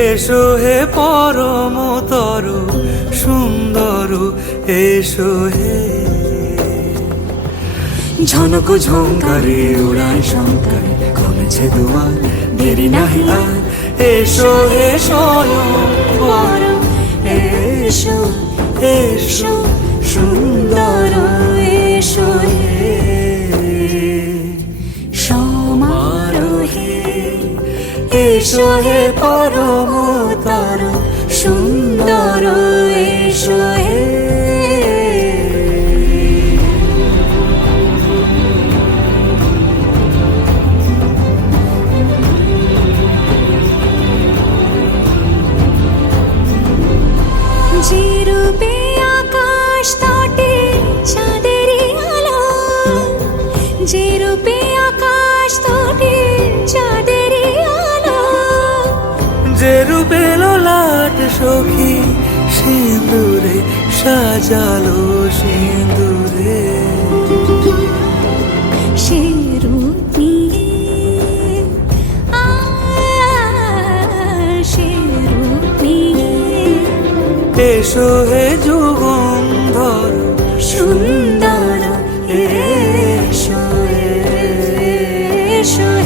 এসো হে পরম তরু সুন্দর এসো হে ঝনক ঝঙ্কারে উড়ায় শঙ্কার কমেছে দুয়ার দেরি নাহি এসো হে সয় পর এসো। এসো সুন্দর এসো হে সমারোহে এসো হে পরমতর যে রূপে আকাশ তটে চাঁদেরই আলো যে রূপে লাট সখী সিঁদুরে সাজালো সিঁদুরে সে রূপ নিয়ে আ, সে রূপ নিয়ে এসো হে এসো এসো